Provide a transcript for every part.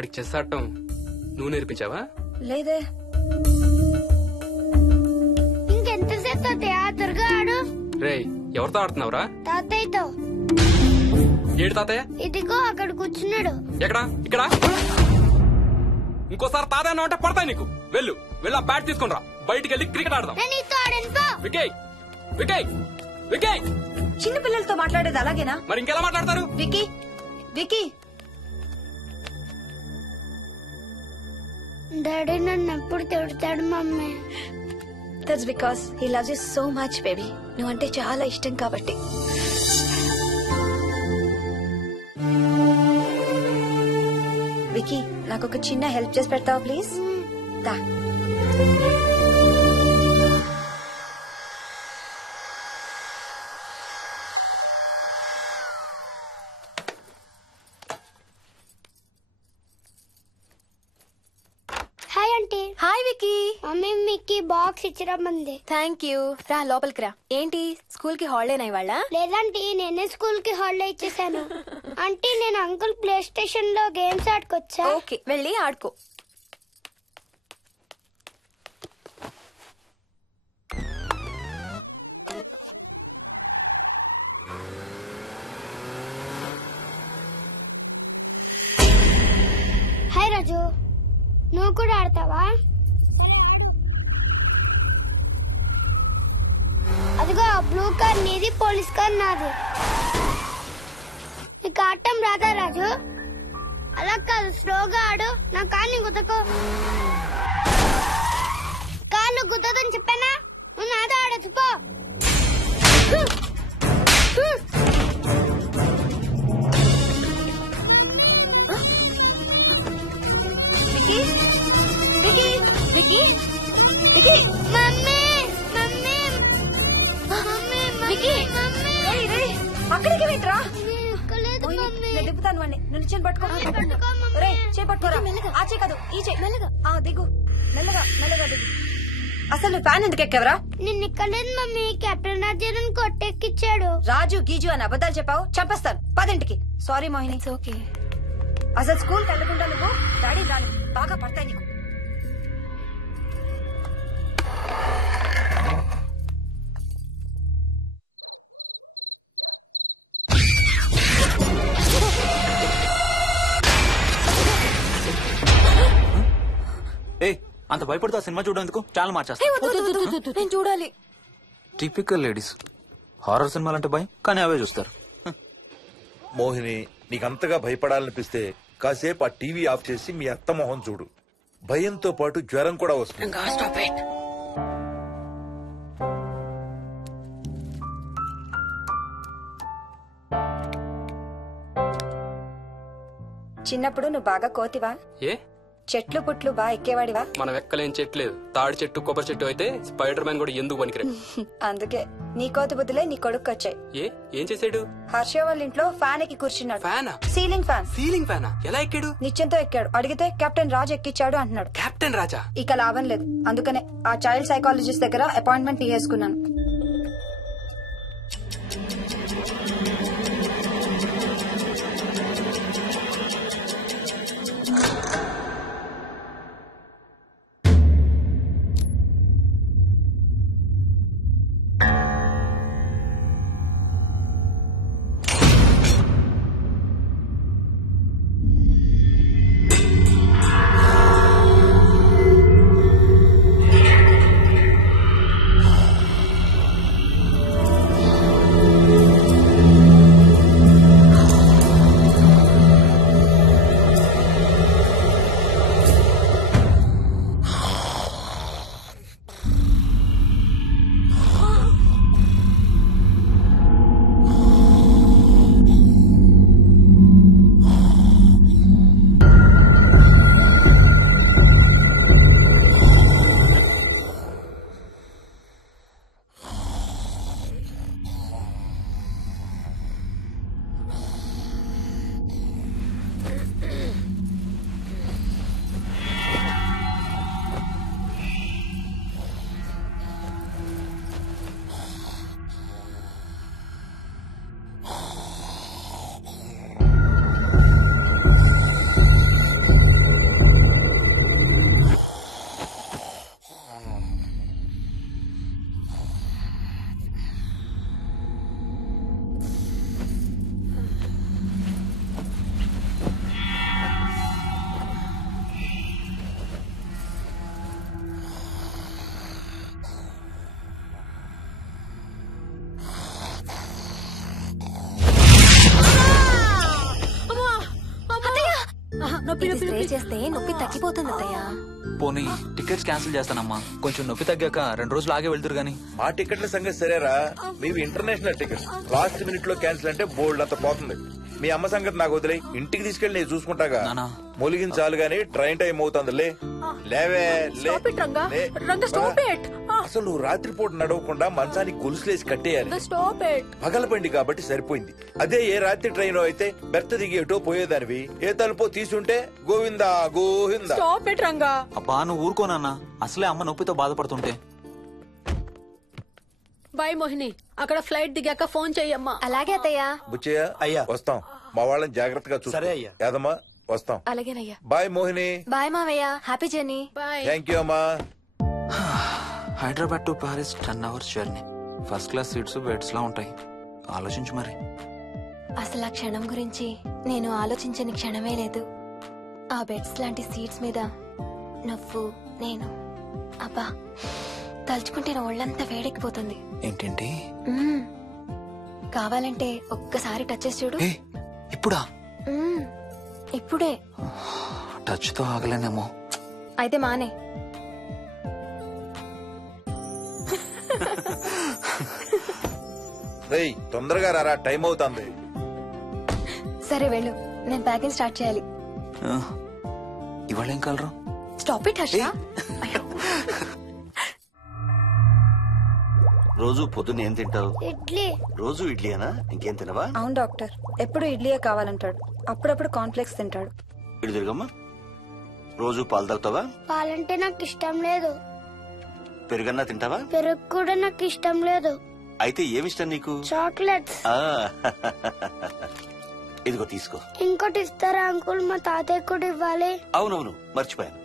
వాడికి చెస్ ఆడటం నువ్వు నేర్పించావా? లేదే. ఇంకెంతసేపు తాతయ్య త్వరగా ఆడు. రేయ్ ఎవరితో ఆడుతున్నావురా? తాతయ్యతో. ఏడు తాతయ్య? ఇదిగో అక్కడ కూర్చున్నాడు. ఎక్కడా? ఇక్కడ. ఇంకోసారి తాతయ్య అన్నావు అంటే పడతాయి నీకు. వెళ్ళు వెళ్ళి ఆ బ్యాట్ తీసుకుని రా, బయటికి వెళ్ళి క్రికెట్ ఆడదాం. వికయ్ వికయ్ వికయ్. చిన్న పిల్లలతో మాట్లాడేది అలాగేనా? మరి ఇంకెలా మాట్లాడతారు? Wiki wiki. డాడీ నన్ను ఎప్పుడు తిడతాడు mummy. That's because he loves you so much baby. నువ్వంటే చాలా ఇష్టం కాబట్టి. వికీ నాకు ఒక చిన్న హెల్ప్ చేసి పెడతావా ప్లీజ్? దా. Hi aunty. Hi Vicky. Mummy మీకు బాక్స్ ఇచ్చిరమ్మంది. Thank you. రా లోపలికి రా. ఏంటి స్కూల్ కి హాలిడేనా ఇవాళ? లేదంటే నేనే స్కూల్ కి హాలిడే ఇచ్చేసాను. అంటే నేను అంకుల్ ప్లే స్టేషన్ లో గేమ్స్ ఆడుకోవచ్చా? ఓకే వెళ్ళి ఆడుకో. హాయ్ రాజు, నువ్వు కూడా ఆడతావా? అదిగో బ్లూ కార్ నీది, పోలీస్ కార్ నాది. నీకు ఆడటం రాదా రాజు? అలా కాదు, స్లోగా ఆడు. నా కార్ని గుద్దకు. కార్ను గుద్దదని చెప్పానా? నువ్వు నాతో ఆడచ్చు పో. Vicky Vicky Vicky. Mummy mummy mummy Vicky. అక్కడికి వెంట్రా. మమ్మీ దిగుతాను వాడిని. నన్ను చేయి పట్టుకో. రే చేయి పట్టుకోరా. ఆ చేయి కాదు ఈ చేయి. మెల్లగా దిగు. మెల్లగా మెల్లగా దిగు. అసలు నువ్వు ఫ్యాన్ ఎందుకు ఎక్కావరా? నిన్న ఎక్కలేదు మమ్మీ. కెప్టెన్ రాజు కొట్టెక్కిచ్చాడు. రాజు గీజు అని అబద్ధాలు చెప్పావు, చంపేస్తాను. 10ంటికి. సారీ మోహిని. ఓకే. అసలు స్కూల్ కి వెళ్ళకుండా నువ్వు డాడీ రాని బాగా పడతాయి నీకు. అంత భయపడుతూ ఆ సినిమా చూడేందుకు చాలా మార్చేస్తా. నేను చూడాలి. Typical ladies. హారర్ సినిమాలంటే భయం, కానీ అవే చూస్తారు. మోహిని, నీకంతగా భయపడాలనిపిస్తే కాసేపు ఆ టీవీ ఆఫ్ చేసి మీ అత్త మొహం చూడు. భయంతో పాటు జ్వరం కూడా వస్తుంది. చిన్నప్పుడు నువ్వు బాగా కోతివా? ఏ చెట్లు పుట్లు బాగా ఎక్కేవాడివా? మనం ఎక్కలేని చెట్లేదు. తాడి చెట్టు కొబ్బరి చెట్టు అయితే స్పైడర్ మ్యాన్ కూడా ఎందుకు పనికిరాడు. అందుకే నీ కోతి బుద్ధులే నీ కొడుకు వచ్చాయి. ఏం చేసాడు? హర్ష వాళ్ళ ఇంట్లో ఫ్యాన్ ఎక్కి కూర్చున్నాడు. ఫ్యానా? Ceiling fan. సీలింగ్ ఫ్యానా? ఎలా ఎక్కాడు? నిత్యంతో ఎక్కాడు. అడిగితే కెప్టెన్ రాజు ఎక్కిచ్చాడు అంటున్నాడు. కెప్టెన్ రాజా? ఇక లాభం లేదు. అందుకనే ఆ చైల్డ్ సైకాలజిస్ట్ దగ్గర అపాయింట్మెంట్ తీసుకున్నాను. ఇది స్ప్రే చేస్తే నొప్పి తగ్గిపోతుంది అత్తయ్య. పోనీ టికెట్స్ క్యాన్సిల్ చేస్తానమ్మా. కొంచెం నొప్పి తగ్గాక 2 రోజులు ఆగే వెళ్తురు గాని. మా టికెట్ల సంగతి సరేరా, మీవి ఇంటర్నేషనల్ టికెట్స్. లాస్ట్ మినిట్ లో క్యాన్సిల్ అంటే బోల్డ్ అంత పోతుంది. మీ అమ్మ సంగతి నాకు వదిలే, ఇంటికి తీసుకెళ్లి నేను చూసుకుంటాగా. నానా. మొలిగిన చాలు గానీ ట్రైన్ టైం అవుతుంది. లేవే లే. Stop it, Ranga. లే. Ranga, stop it. అసలు నువ్వు రాత్రిపూట నడవకుండా మంచానికి గొలుసులేసి కట్టేయాలి. Stop it. పగలబండి కాబట్టి సరిపోయింది. అదే ఏ రాత్రి ట్రైన్ అయితే బెర్త దిగి ఎటో పోయేదానివి. ఏ తలుపో తీసుంటే Govinda Govinda. Stop it, Ranga. అబ్బా నువ్వు ఊరుకోనన్నా, అసలే అమ్మ నొప్పితో బాధపడుతుంటే. బాయ్ మోహిని, అక్కడ ఫ్లైట్ దిగాక ఫోన్ చెయ్యమ్మా. అలాగే అత్తయ్య. బుచ్చయ్య అయ్యా. వస్తాం. మా వాళ్ళని జాగ్రత్తగా చూసుకో. సరే అయ్యా. యాదమ్మా వస్తాం. అలాగేనయ్యా. బాయ్ మోహిని. బాయ్ మావయ్య, happy journey. Bye. Thank you అమ్మా. Hyderabad to Paris 10 hours journey. First class seats beds లా ఉంటాయి. ఆలోచించు మరి. అసలు ఆ క్షణం గురించి నేను ఆలోచించని క్షణమే లేదు. ఆ బెడ్స్ లాంటి సీట్స్ మీద నువ్వు నేను, అబ్బా తలుచుకుంటే నా ఒళ్ళంతా వేడెక్కిపోతుంది. ఏంటేంటి? మ్మ్. కావాలంటే ఒక్కసారి టచ్ చేసి చూడు. ఏ ఇప్పుడా? మ్మ్. ఇప్పుడే. టచ్ తో ఆగలేనేమో. అయితే మానే. రేయ్ తొందరగా రారా, టైం అవుతుంది. సరే వెళ్ళు, నేను ప్యాకింగ్ స్టార్ట్ చేయాలి. ఆ, ఇవాళ ఏం కలరు? Stop it Harsha. అయ్యో. రోజు పొద్దున్న ఏం తింటావు? ఇడ్లీ. రోజు ఇడ్లీనా? ఇంకేం తినవా? అవును డాక్టర్, ఎప్పుడు ఇడ్లీయే కావాలంటాడు. అప్పుడప్పుడు కాన్ఫ్లెక్స్ తింటాడు. ఇటు తిరగమ్మా. రోజు పాలు తాగుతావా? పాలంటే నాకు ఇష్టం లేదు. పెరుగన్నా తింటావా? పెరుగు కూడా నాకు ఇష్టం లేదు. అయితే ఏమిష్టం నీకు? చాక్లెట్స్. ఆ, ఇదిగో తీసుకో. ఇంకోటి ఇస్తారా అంకుల్? మా తాతయ్య కూడా ఇవ్వాలి. అవునవును మర్చిపోయాను.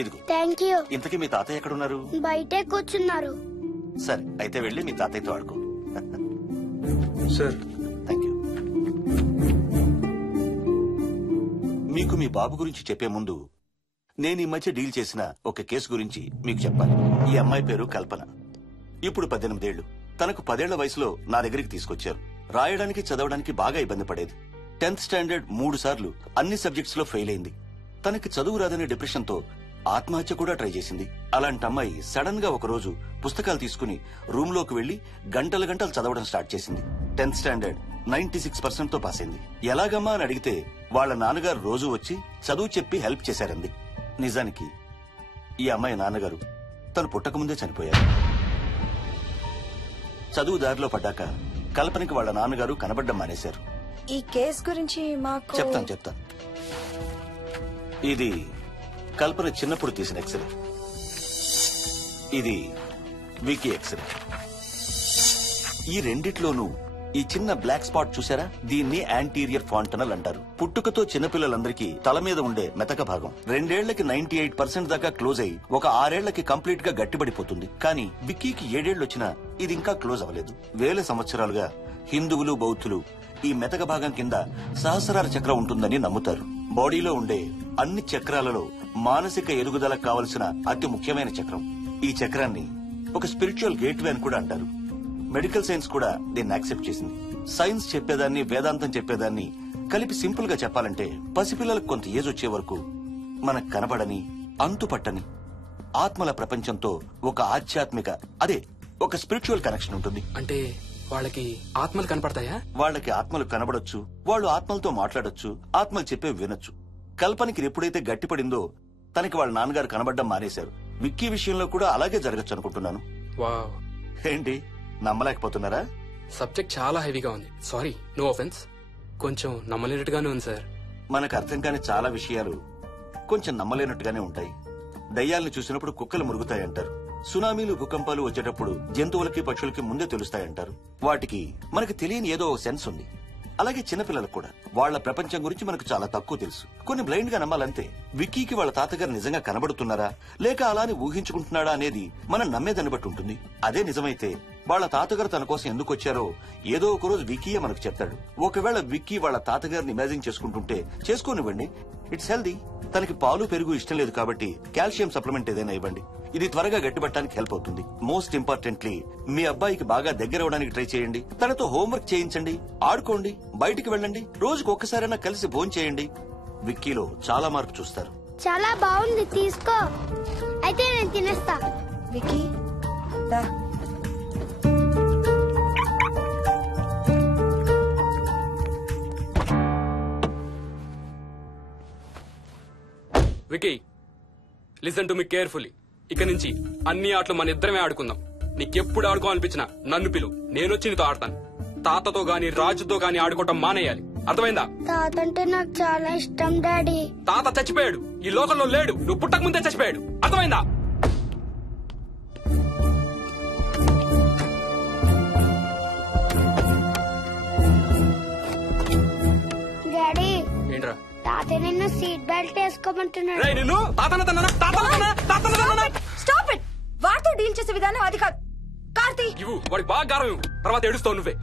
ఇదిగో. Thank you. ఇంతకీ మీ తాతయ్య ఎక్కడున్నారు? బయటే కూర్చున్నారు. సరే అయితే వెళ్ళి మీ తాతయ్యతో ఆడుకో. Sir thank you. మీకు మీ బాబు గురించి చెప్పే ముందు నేను ఈ మధ్య డీల్ చేసిన ఒక కేసు గురించి మీకు చెప్పాలి. ఈ అమ్మాయి పేరు కల్పన. ఇప్పుడు 18 ఏళ్లు. తనకు 10 ఏళ్ల వయసులో నా దగ్గరికి తీసుకొచ్చారు. రాయడానికి చదవడానికి బాగా ఇబ్బంది పడేది. 10th స్టాండర్డ్ 3 సార్లు అన్ని సబ్జెక్ట్స్ లో ఫెయిల్ అయింది. తనకి చదువు రాదనే డిప్రెషన్ తో ఆత్మహత్య కూడా ట్రై చేసింది. అలాంటి అమ్మాయి సడన్ గా ఒక రోజు పుస్తకాలు తీసుకుని రూమ్ లోకి వెళ్లి గంటలు గంటలు చదవడం స్టార్ట్ చేసింది. 10th స్టాండర్డ్ 96% తో పాస్ అయింది. ఎలాగమ్మా అని అడిగితే వాళ్ళ నాన్నగారు రోజు వచ్చి చదువు చెప్పి హెల్ప్ చేశారంది. నిజానికి ఈ అమ్మాయి నాన్నగారు తను పుట్టకముందే చనిపోయారు. చదువు దారిలో పడ్డాక కల్పనకి వాళ్ళ నాన్నగారు కనబడ్డం మానేశారు. ఈ కేస్ గురించి మాకు చెప్తాను. ఇది కల్పన చిన్నప్పుడు తీసిన ఎక్స్రే. ఇది వికీ ఎక్స్రే. ఈ రెండిట్లోనూ ఈ చిన్న బ్లాక్ స్పాట్ చూసారా? దీన్ని యాంటీరియర్ ఫాంటనల్ అంటారు. పుట్టుకతో చిన్నపిల్లలందరికీ తల మీద ఉండే మెతక భాగం 2 ఏళ్లకి 98% దాకా క్లోజ్ అయి ఒక 6 ఏళ్లకి కంప్లీట్ గా గట్టిపడిపోతుంది. కానీ విక్కీకి 7 ఏళ్లు వచ్చినా ఇది ఇంకా క్లోజ్ అవ్వలేదు. వేల సంవత్సరాలుగా హిందువులు బౌద్ధులు ఈ మెతక భాగం కింద సహస్రార చక్రం ఉంటుందని నమ్ముతారు. బాడీలో ఉండే అన్ని చక్రాలలో మానసిక ఎదుగుదల కావలసిన అతి ముఖ్యమైన చక్రం. ఈ చక్రాన్ని ఒక స్పిరిచువల్ గేట్వే అని కూడా అంటారు. మెడికల్ సైన్స్ కూడా దీన్ని యాక్సెప్ట్ చేసింది. సైన్స్ చెప్పేదాన్ని వేదాంతం చెప్పేదాన్ని కలిపి సింపుల్ గా చెప్పాలంటే పసిపిల్లలకు కొంత ఏజ్ వచ్చే వరకు మనకు కనబడని అంతుపట్టని ఆత్మల ప్రపంచంతో ఒక ఆధ్యాత్మిక ఒక స్పిరిచువల్ కనెక్షన్ ఉంటుంది. అంటే వాళ్ళకి ఆత్మలు కనపడతాయా? వాళ్ళకి ఆత్మలు కనబడొచ్చు, వాళ్ళు ఆత్మలతో మాట్లాడొచ్చు, ఆత్మలు చెప్పే వినొచ్చు. కల్పనకి ఎప్పుడైతే గట్టిపడిందో తనకి వాళ్ళ నాన్నగారు కనబడ్డం మానేశారు. విక్కీ విషయంలో కూడా అలాగే జరగచ్చు అనుకుంటున్నాను. వావ్, ఏంటి నమ్మలేకపోతున్నారా? సబ్జెక్ట్ చాలా హెవీగా ఉంది. Sorry, no offence. కొంచెం నమ్మలేనట్టుగానే ఉంది సార్. మనకు అర్థం కాని చాలా విషయాలు కొంచెం నమ్మలేనట్టుగానే ఉంటాయి. దయ్యాలను చూసినప్పుడు కుక్కలు మురుగుతాయంటారు. సునామీలు భూకంపాలు వచ్చేటప్పుడు జంతువులకి పక్షులకి ముందే తెలుస్తాయంటారు. వాటికి మనకి తెలియని ఏదో సెన్స్ ఉంది. అలాగే చిన్నపిల్లలకు కూడా వాళ్ల ప్రపంచం గురించి మనకు చాలా తక్కువ తెలుసు. కొన్ని బ్లైండ్ గా నమ్మాలంతే. విక్కీకి వాళ్ళ తాతగారు నిజంగా కనబడుతున్నారా లేక అలానే ఊహించుకుంటున్నాడా అనేది మనం నమ్మేదాన్ని బట్టి ఉంటుంది. అదే నిజమైతే వాళ్ళ తాతగారు తన కోసం ఎందుకు వచ్చారో ఏదో ఒక రోజు విక్కీయే మనకు చెప్తాడు. ఒకవేళ విక్కీ వాళ్ళ తాతగారిని ఇమాజిన్ చేసుకుంటుంటే చేసుకోనివ్వండి, ఇట్స్ హెల్దీ. తనకి పాలు పెరుగు ఇష్టం లేదు కాబట్టి కాల్షియం సప్లిమెంట్ ఏదైనా ఇవ్వండి. ఇది త్వరగా గట్టిపట్టడానికి హెల్ప్ అవుతుంది. మోస్ట్ ఇంపార్టెంట్లీ మీ అబ్బాయికి బాగా దగ్గర అవడానికి ట్రై చేయండి. తనతో హోంవర్క్ చేయించండి, ఆడుకోండి, బయటికి వెళ్ళండి, రోజుకు ఒక్కసారైనా కలిసి భోజనం చేయండి. విక్కీలో చాలా మార్పు చూస్తారు. చాలా బాగుంది, తీసుకో. అయితే నేను తినేస్తా. వికీ దా. Vicky, listen to me carefully. ఇక నుంచి అన్ని ఆటలు మన ఇద్దరమే ఆడుకుందాం. నీకెప్పుడు ఆడుకోవాలనిపించినా నన్ను పిలు, నేనొచ్చి నీతో ఆడతాను. తాతతో గాని రాజుతో గాని ఆడుకోవటం మానేయాలి, అర్థమైందా? తాత అంటే నాకు చాలా ఇష్టం డాడీ. తాత చచ్చిపోయాడు, ఈ లోకంలో లేడు. నువ్వు పుట్టక ముందే చచ్చిపోయాడు, అర్థమైందా? డాడీ, ఏంట్రా? తాత నిన్ను సీట్ బెల్ట్ వేసుకోమంటున్నాడు. రేయ్, నిన్ను స్టాప్ ఇట్. వాడితో డీల్ చేసే విధానం అది కాదు. కార్తీ, ఇవ్వు, వాడికి బాగా గారం ఇవ్వు, తర్వాత ఏడుస్తావు నువ్వే.